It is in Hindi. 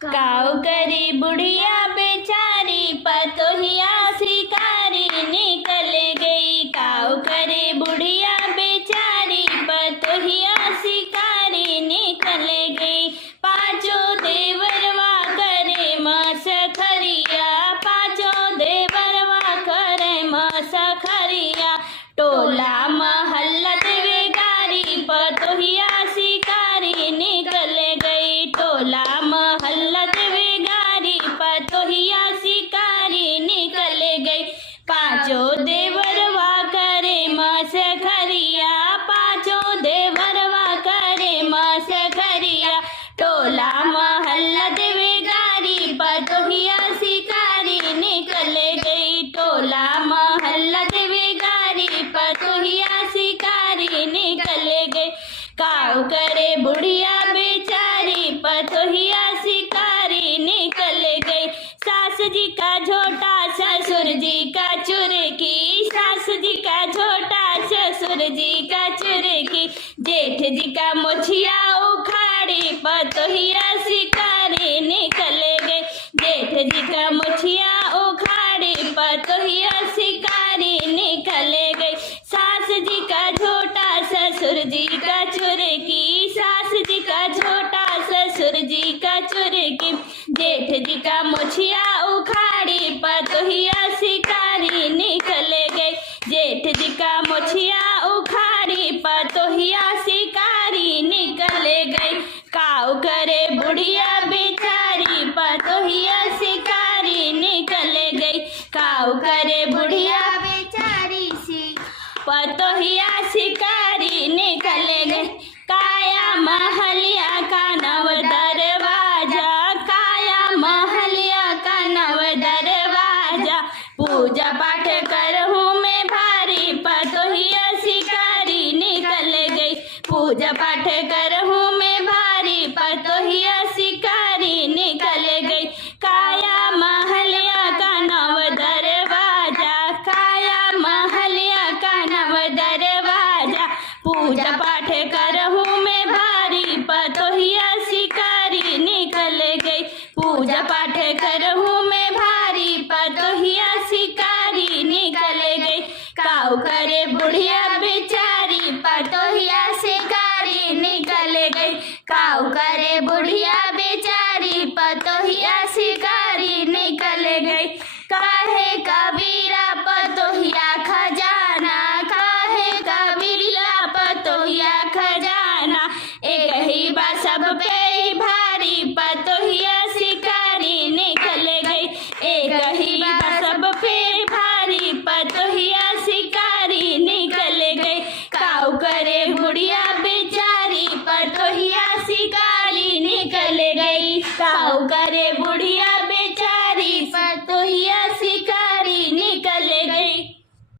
काऊ करे बुढ़िया बेचारी, पतोहिया शिकारी निकल गई। काऊ करे बुढ़िया बेचारी, पतोहिया शिकारी निकल गई। पाँचों देवरवा करे मसखरिया, पाँचों देवरवा करे मसखरिया। टोला महल्ला देवेगारी, पतोहिया शिकारी निकल गई। टोला महल्ला देवेगारी, पतोहिया शिकारी निकल गई। पाँचों देवरवा करे मसखरिया, पाँचों देवरवा करे मसखरिया। टोला महल्ला देवेगारी, पतोहिया शिकारी निकल गई। टोला महल्ला देवेगारी, पतोहिया शिकारी निकल गई। काऊ करे बुढ़िया बेचारी, पतोहिया शिकारी निकल गई। सास जी का झोटा ससुर जी का चुरकी, सास जी का झोटा ससुर जी का चुरकी। जेठ जी का मोछिया उखाड़ी, पतोहिया शिकारी निकल गई। जेठ जी का मोछिया उखाड़ी, पतोहिया शिकारी निकल गई। सास जी का झोटा ससुर जी का चुरकी, सास जी का झोटा ससुर जी का चुरकी। जेठ जी का मोछिया उखाड़ी, पतोहिया शिकारी निकल गई। जेठ जी का मोछिया उखाड़ी, पतोहिया शिकारी निकल गई। काऊ करे बुढ़िया बेचारी, पतोहिया शिकारी निकल गई। काऊ करे बुढ़िया बेचारी सी, पतोहिया शिकारी निकल गई। काया महलिया का नव दरवाजा, काया महलिया का नव दरवाजा। पूजा पाठ करहूँ मैं भारी, पतोहिया शिकारी निकल गई। पूजा पाठ करहूँ मैं भारी, पतोहिया शिकारी निकल गई। काया महलिया का नव दरवाजा, काया महलिया का नव दरवाजा। पूजा पाठ करहूँ मैं भारी, पतोहिया शिकारी निकल गई। पूजा पाठ करहूँ मैं भारी, पतोहिया शिकारी निकल गई। काऊ करे बुढ़िया बेचारी, पतोहिया शिकारी निकल गई। काऊ करे बुढ़िया बेचारी, पतोहिया शिकारी निकल गई। काहे कबीरा पतोहिया खजाना, काहे कबीरा पतोहिया खजाना। एक ही बा सब पे ही भारी, पतोहिया शिकारी निकल गई। एक ही बा सब पे भारी, पतोहिया शिकारी निकल गई। काऊ करे बुढ़िया बेचारी, पतोहिया शिकारी निकल गई। काऊ करे